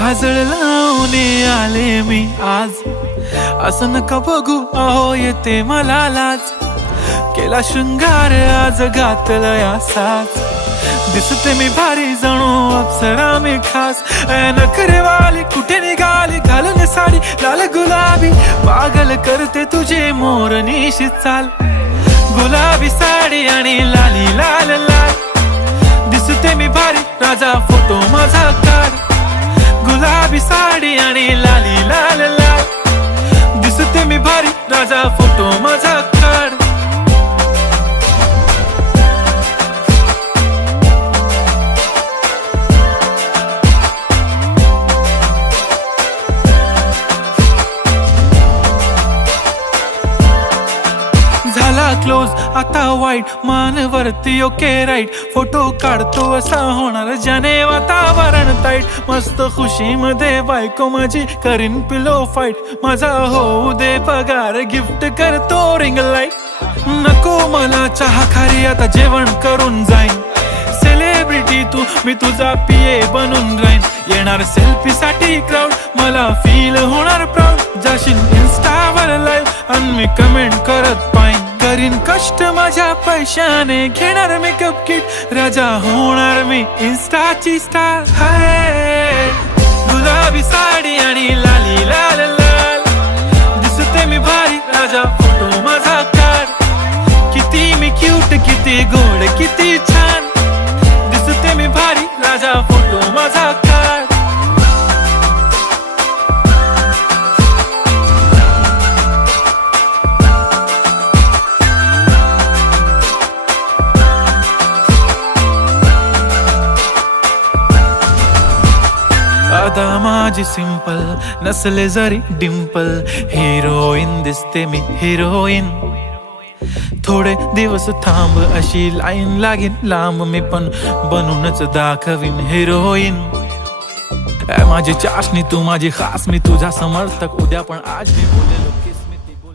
काजळ लावून आले मी आज, असं नका बघू अहो येते मला लाज. केला शृंगार आज घातलाय असाच, दिसते मी भारी जणू अप्सरा मी खास. नखरेवाली कुठे निघाली घालून साडी लाल गुलाबी, पागल करते तुझे मोरनीशी चाल. गुलाबी साडी आणि लाली लाल लाल, दिसते मी भारी राजा फोटो माझा काढ. गुलाबी साडी आणि लाली लाल लाल, दिसते मी भारी राजा फोटो माझा काढ. झाला क्लोज आता वाईट, मानवरती ओके राईट. फोटो काढतो असा होणार ज्याने वातावरण ताईट. मस्त खुशी मध्ये बायको माझी करीन पिलो फाईट. माझा होऊ दे पगार गिफ्ट करतो रिंग लाईट. नको मला चहा खारी आता जेवण करून जाईन. सेलिब्रिटी तू मी तुझा पिये बनून राहीन. येणार सेल्फी साठी क्राऊड मला फील होणार प्राऊड. जाशील इन्स्टावर लाईव्ह आणि मी कमेंट करत पाईन. करीन कष्ट माझ्या पैशाने घेणार मेकअप किट. राजा होणार मी इन्स्टाची स्टार. हाय गुलाबी साडी आणि लाली लाल लाल, दिसते मी भारी राजा फोटो माझा काढ. किती मी क्यूट किती गोड किती छान, दिसते मी भारी राजा फोटो माझा काढ. आता माझी सिंपल नसले जरी डिंपल, हिरोईन दिसते मी हिरोईन. थोडे दिवस थांब अशी लाईन लागेल लांब, मी पण बनूनच दाखवीन हिरोईन. माझी चाशनी तू माझी खास, मी तुझा समर्थक उद्या पण आज मी बोलेल.